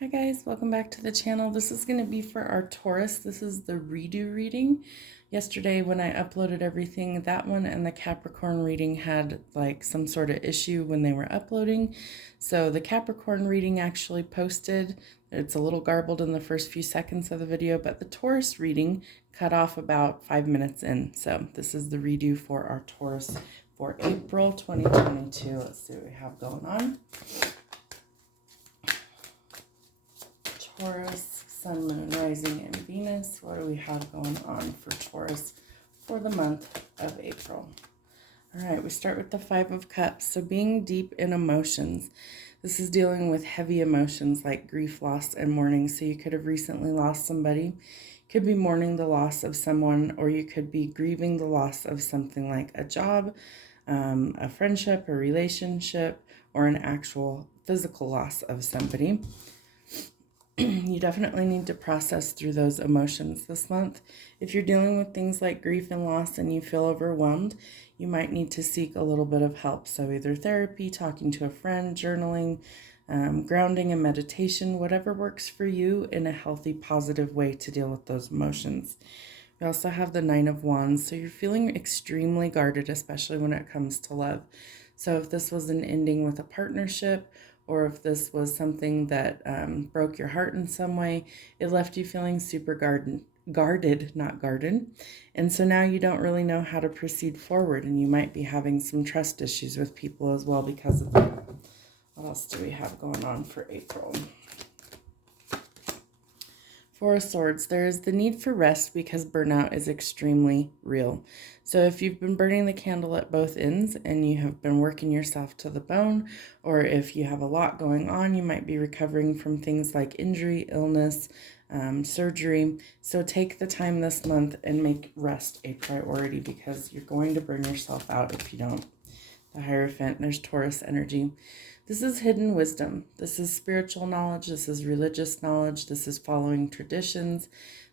Hi guys, welcome back to the channel. This is going to be for our Taurus. This is the redo reading. Yesterday when I uploaded everything, that one and the Capricorn reading had like some sort of issue when they were uploading. So the Capricorn reading actually posted. It's a little garbled in the first few seconds of the video, but the Taurus reading cut off about 5 minutes in. So this is the redo for our Taurus for April 2022. Let's see what we have going on. Taurus, Sun, Moon, Rising, and Venus. What do we have going on for Taurus for the month of April? All right, we start with the Five of Cups. So being deep in emotions. This is dealing with heavy emotions like grief, loss, and mourning. So you could have recently lost somebody. Could be mourning the loss of someone, or you could be grieving the loss of something like a job, a friendship, a relationship, or an actual physical loss of somebody. You definitely need to process through those emotions this month. If you're dealing with things like grief and loss and you feel overwhelmed, you might need to seek a little bit of help. So either therapy, talking to a friend, journaling, grounding and meditation, whatever works for you in a healthy, positive way to deal with those emotions. We also have the Nine of Wands. So you're feeling extremely guarded, especially when it comes to love. So if this was an ending with a partnership, or if this was something that broke your heart in some way, it left you feeling super guarded, not guarded. And so now you don't really know how to proceed forward, and you might be having some trust issues with people as well because of that. What else do we have going on for April? Four of Swords, there is the need for rest because burnout is extremely real. So if you've been burning the candle at both ends and you have been working yourself to the bone, or if you have a lot going on, you might be recovering from things like injury, illness, surgery. So take the time this month and make rest a priority because you're going to burn yourself out if you don't. The Hierophant, there's Taurus energy. This is hidden wisdom. This is spiritual knowledge. This is religious knowledge. This is following traditions.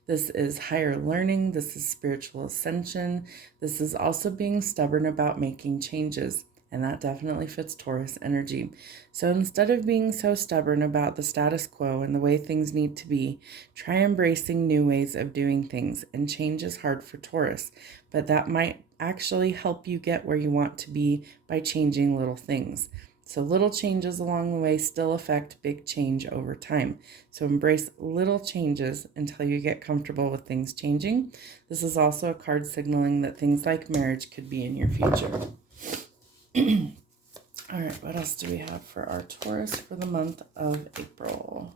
This is higher learning. This is spiritual ascension. This is also being stubborn about making changes. And that definitely fits Taurus energy. So instead of being so stubborn about the status quo and the way things need to be, try embracing new ways of doing things. And change is hard for Taurus, but that might actually help you get where you want to be by changing little things. So little changes along the way still affect big change over time. So embrace little changes until you get comfortable with things changing. This is also a card signaling that things like marriage could be in your future. All right, what else do we have for our Taurus for the month of April?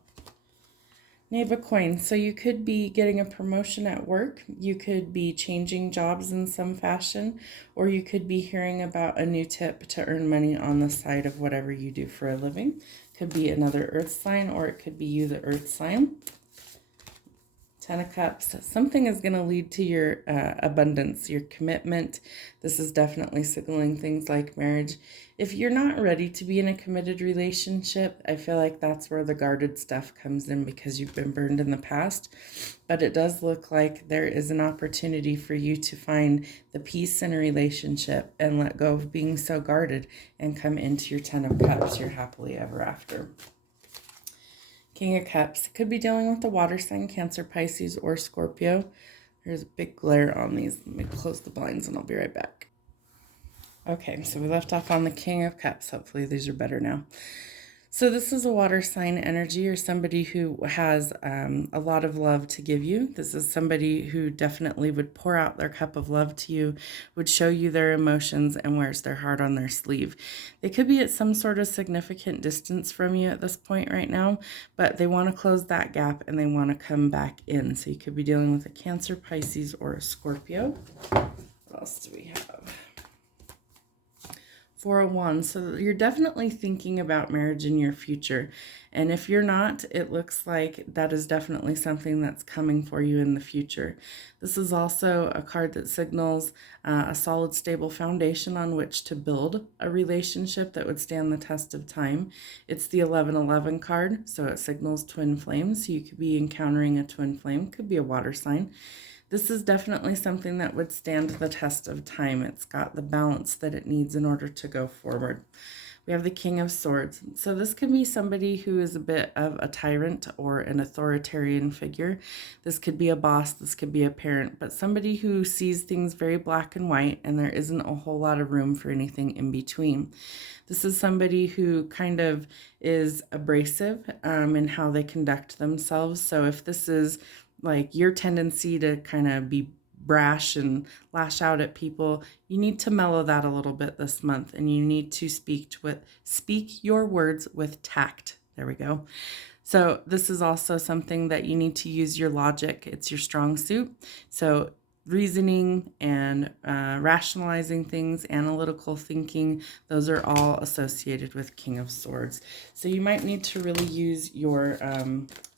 Knave of Coins. So you could be getting a promotion at work, you could be changing jobs in some fashion, or you could be hearing about a new tip to earn money on the side of whatever you do for a living. Could be another earth sign, or it could be you, the earth sign. Ten of Cups. Something is going to lead to your abundance, your commitment. This is definitely signaling things like marriage. If you're not ready to be in a committed relationship, I feel like that's where the guarded stuff comes in because you've been burned in the past. But it does look like there is an opportunity for you to find the peace in a relationship and let go of being so guarded and come into your Ten of Cups, your happily ever after. King of Cups. It could be dealing with the water sign, Cancer, Pisces, or Scorpio. There's a big glare on these. Let me close the blinds and I'll be right back. Okay, so we left off on the King of Cups. Hopefully these are better now. So this is a water sign energy or somebody who has a lot of love to give you. This is somebody who definitely would pour out their cup of love to you, would show you their emotions, and wears their heart on their sleeve. They could be at some sort of significant distance from you at this point right now, but they want to close that gap and they want to come back in. So you could be dealing with a Cancer, Pisces, or a Scorpio. What else do we have? Four of Wands. So you're definitely thinking about marriage in your future. And if you're not, it looks like that is definitely something that's coming for you in the future. This is also a card that signals a solid, stable foundation on which to build a relationship that would stand the test of time. It's the 1111 card, so it signals twin flames. So you could be encountering a twin flame, could be a water sign. This is definitely something that would stand the test of time. It's got the balance that it needs in order to go forward. We have the King of Swords. So this could be somebody who is a bit of a tyrant or an authoritarian figure. This could be a boss, this could be a parent, but somebody who sees things very black and white, and there isn't a whole lot of room for anything in between. This is somebody who kind of is abrasive in how they conduct themselves. So if this is like your tendency to kind of be brash and lash out at people, you need to mellow that a little bit this month, and you need to speak your words with tact. There we go. So this is also something that you need to use your logic. It's your strong suit. So reasoning and rationalizing things, analytical thinking, those are all associated with King of Swords. So you might need to really use your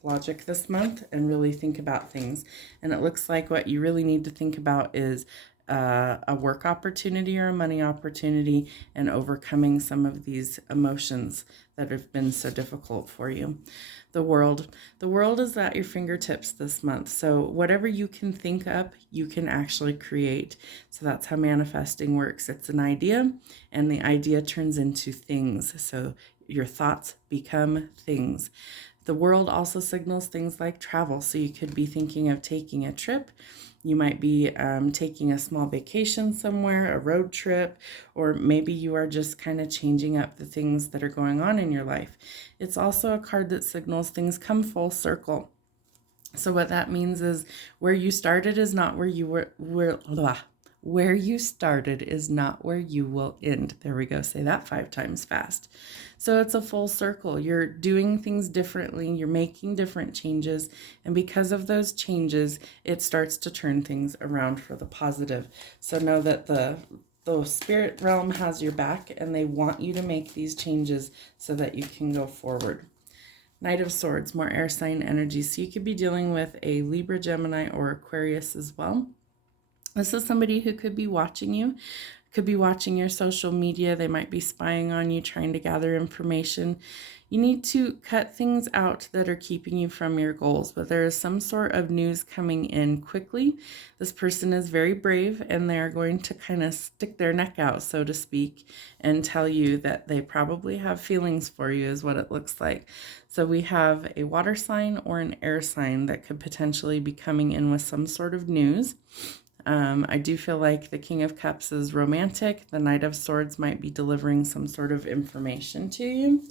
logic this month and really think about things. And it looks like what you really need to think about is a work opportunity or a money opportunity, and overcoming some of these emotions that have been so difficult for you. The world is at your fingertips this month. So whatever you can think up, you can actually create. So that's how manifesting works. It's an idea, and the idea turns into things. So your thoughts become things. The world also signals things like travel. So you could be thinking of taking a trip. You might be taking a small vacation somewhere, a road trip, or maybe you are just kind of changing up the things that are going on in your life. It's also a card that signals things come full circle. So what that means is where you started is not where you where you started is not where you will end. There we go. Say that 5 times fast. So it's a full circle. You're doing things differently. You're making different changes. And because of those changes, it starts to turn things around for the positive. So know that the spirit realm has your back, and they want you to make these changes so that you can go forward. Knight of Swords, more air sign energy. So you could be dealing with a Libra, Gemini, or Aquarius as well. This is somebody who could be watching you, could be watching your social media. They might be spying on you, trying to gather information. You need to cut things out that are keeping you from your goals, but there is some sort of news coming in quickly. This person is very brave, and they're going to kind of stick their neck out, so to speak, and tell you that they probably have feelings for you, is what it looks like. So we have a water sign or an air sign that could potentially be coming in with some sort of news. I do feel like the King of Cups is romantic. The Knight of Swords might be delivering some sort of information to you.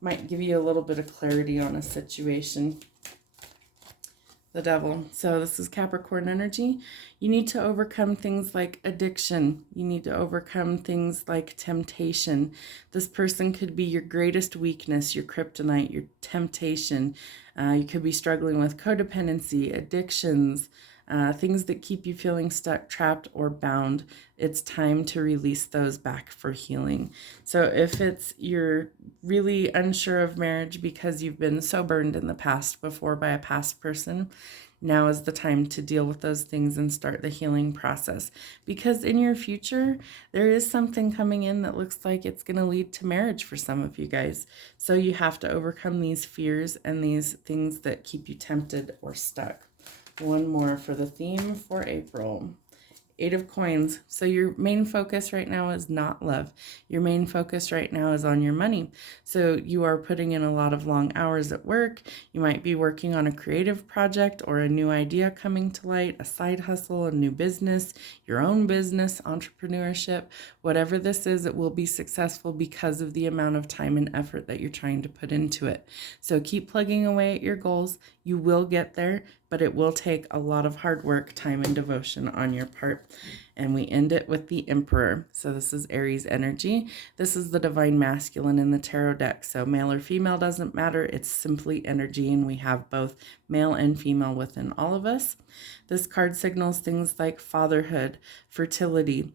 Might give you a little bit of clarity on a situation. The Devil. So this is Capricorn energy. You need to overcome things like addiction. You need to overcome things like temptation. This person could be your greatest weakness, your kryptonite, your temptation. You could be struggling with codependency, addictions, things that keep you feeling stuck, trapped, or bound. It's time to release those back for healing. So if you're really unsure of marriage because you've been so burned in the past before by a past person, now is the time to deal with those things and start the healing process. Because in your future, there is something coming in that looks like it's going to lead to marriage for some of you guys. So you have to overcome these fears and these things that keep you tempted or stuck. One more for the theme for April. 8 of Coins. So your main focus right now is not love. Your main focus right now is on your money. So you are putting in a lot of long hours at work. You might be working on a creative project or a new idea coming to light, a side hustle, a new business, your own business, entrepreneurship. Whatever this is, it will be successful because of the amount of time and effort that you're trying to put into it. So keep plugging away at your goals. You will get there, but it will take a lot of hard work, time, and devotion on your part. And we end it with the Emperor. So this is Aries energy. This is the divine masculine in the tarot deck. So male or female doesn't matter. It's simply energy, and we have both male and female within all of us. This card signals things like fatherhood, fertility,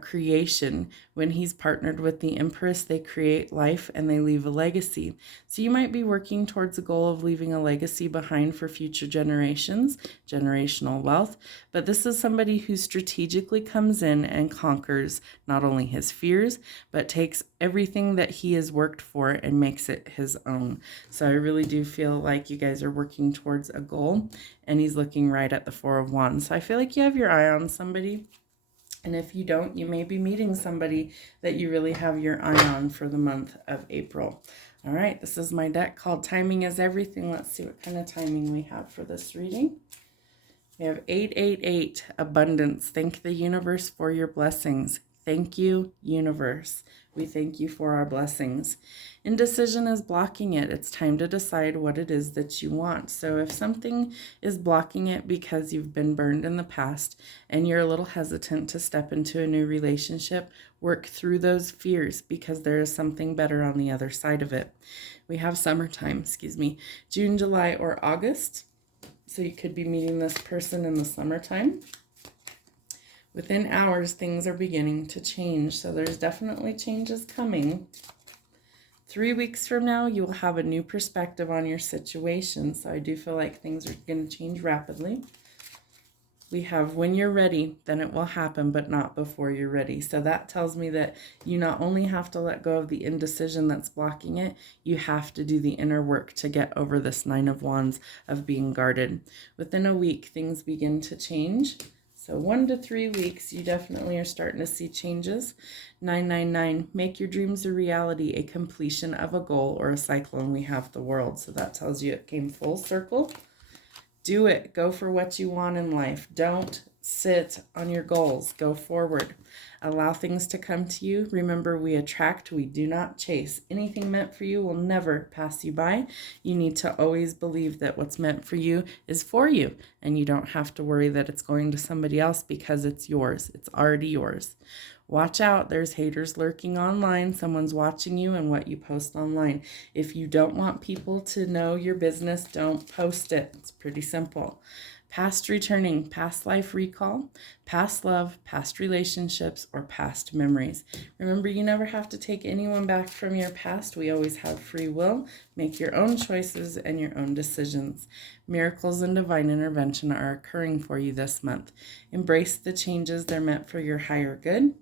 creation. When he's partnered with the Empress, they create life and they leave a legacy. So you might be working towards a goal of leaving a legacy behind for future generations, generational wealth. But this is somebody who strategically comes in and conquers not only his fears, but takes everything that he has worked for and makes it his own. So I really do feel like you guys are working towards a goal, and he's looking right at the 4 of Wands. So I feel like you have your eye on somebody. And if you don't, you may be meeting somebody that you really have your eye on for the month of April. All right, this is my deck called Timing is Everything. Let's see what kind of timing we have for this reading. We have 888, abundance. Thank the universe for your blessings. Thank you, universe. We thank you for our blessings. Indecision is blocking it. It's time to decide what it is that you want. So if something is blocking it because you've been burned in the past and you're a little hesitant to step into a new relationship, work through those fears because there is something better on the other side of it. We have summertime, June, July, or August. So you could be meeting this person in the summertime. Within hours, things are beginning to change. So there's definitely changes coming. 3 weeks from now, you will have a new perspective on your situation. So I do feel like things are going to change rapidly. We have when you're ready, then it will happen, but not before you're ready. So that tells me that you not only have to let go of the indecision that's blocking it, you have to do the inner work to get over this 9 of Wands of being guarded. Within a week, things begin to change. So 1 to 3 weeks, you definitely are starting to see changes. 999, make your dreams a reality, a completion of a goal or a cycle, and we have the World. So that tells you it came full circle. Do it. Go for what you want in life. Don't sit on your goals. Go forward. Allow things to come to you. Remember, we attract, we do not chase. Anything meant for you will never pass you by. You need to always believe that what's meant for you is for you, and you don't have to worry that it's going to somebody else because it's yours. It's already yours. Watch out, there's haters lurking online. Someone's watching you and what you post online. If you don't want people to know your business, don't post it. It's pretty simple. Past returning, past life recall, past love, past relationships, or past memories. Remember, you never have to take anyone back from your past. We always have free will. Make your own choices and your own decisions. Miracles and divine intervention are occurring for you this month. Embrace the changes. They're meant for your higher good.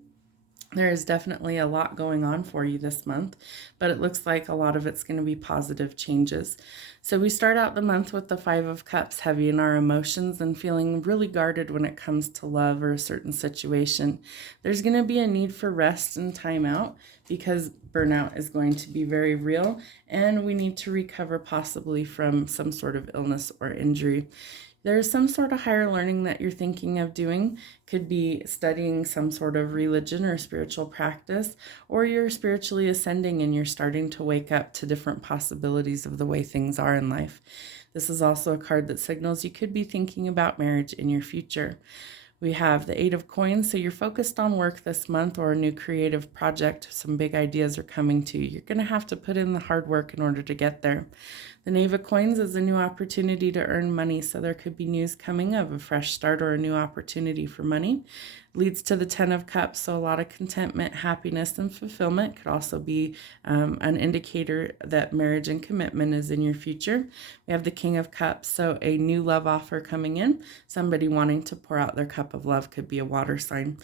There is definitely a lot going on for you this month, but it looks like a lot of it's going to be positive changes. So we start out the month with the 5 of Cups, heavy in our emotions and feeling really guarded when it comes to love or a certain situation. There's going to be a need for rest and time out because burnout is going to be very real, and we need to recover possibly from some sort of illness or injury. There's some sort of higher learning that you're thinking of doing. Could be studying some sort of religion or spiritual practice, or you're spiritually ascending and you're starting to wake up to different possibilities of the way things are in life. This is also a card that signals you could be thinking about marriage in your future. We have the 8 of Coins, so you're focused on work this month or a new creative project. Some big ideas are coming to you. You're going to have to put in the hard work in order to get there. The Knave of Coins is a new opportunity to earn money, so there could be news coming of a fresh start or a new opportunity for money. Leads to the 10 of Cups, so a lot of contentment, happiness, and fulfillment. Could also be an indicator that marriage and commitment is in your future. We have the King of Cups, so a new love offer coming in. Somebody wanting to pour out their cup of love, could be a water sign.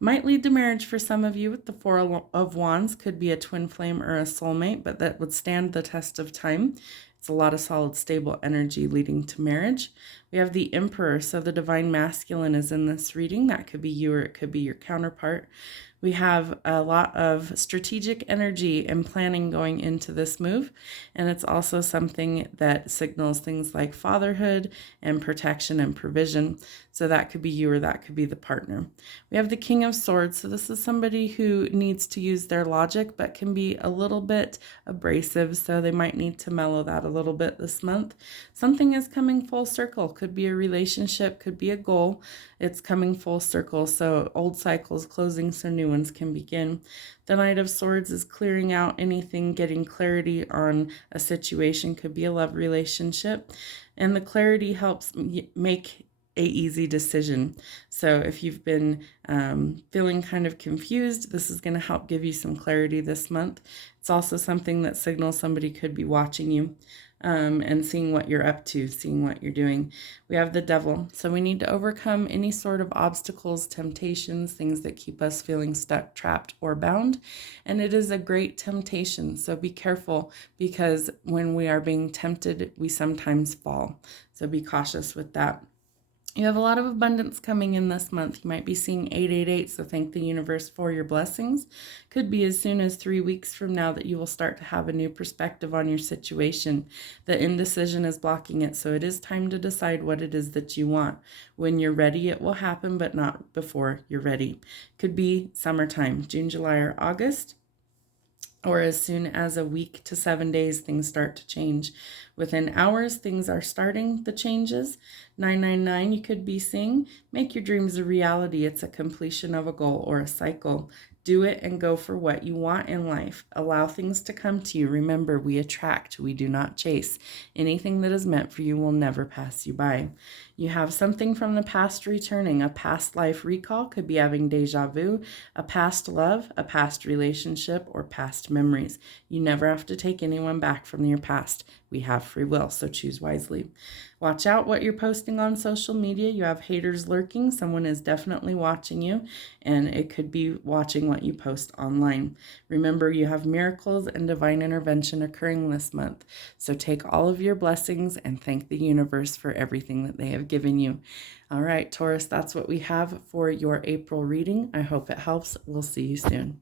Might lead to marriage for some of you with the 4 of Wands. Could be a twin flame or a soulmate, but that would stand the test of time. It's a lot of solid, stable energy leading to marriage. We have the Emperor, so the divine masculine is in this reading. That could be you or it could be your counterpart. We have a lot of strategic energy and planning going into this move, and it's also something that signals things like fatherhood and protection and provision. So that could be you or that could be the partner. We have the King of Swords, so this is somebody who needs to use their logic but can be a little bit abrasive, so they might need to mellow that a little bit this month. Something is coming full circle. Could be a relationship, could be a goal. It's coming full circle, so old cycles closing so new ones can begin. The Knight of Swords is clearing out anything, getting clarity on a situation, could be a love relationship, and the clarity helps make a easy decision. So if you've been feeling kind of confused, this is going to help give you some clarity this month. It's also something that signals somebody could be watching you and seeing what you're up to, seeing what you're doing. We have the Devil. So we need to overcome any sort of obstacles, temptations, things that keep us feeling stuck, trapped, or bound. And it is a great temptation. So be careful, because when we are being tempted, we sometimes fall. So be cautious with that. You have a lot of abundance coming in this month. You might be seeing 888, so thank the universe for your blessings. Could be as soon as 3 weeks from now that you will start to have a new perspective on your situation. The indecision is blocking it, so it is time to decide what it is that you want. When you're ready, it will happen, but not before you're ready. Could be summertime, June, July, or August. Or as soon as a week to 7 days, things start to change. Within hours, things are starting the changes. 999, you could be seeing, make your dreams a reality. It's a completion of a goal or a cycle. Do it and go for what you want in life. Allow things to come to you. Remember, we attract, we do not chase. Anything that is meant for you will never pass you by. You have something from the past returning. A past life recall, could be having deja vu, a past love, a past relationship, or past memories. You never have to take anyone back from your past. We have free will, so choose wisely. Watch out what you're posting on social media. You have haters lurking. Someone is definitely watching you, and it could be watching what you post online. Remember, you have miracles and divine intervention occurring this month. So take all of your blessings and thank the universe for everything that they have given you. All right, Taurus, that's what we have for your April reading. I hope it helps. We'll see you soon.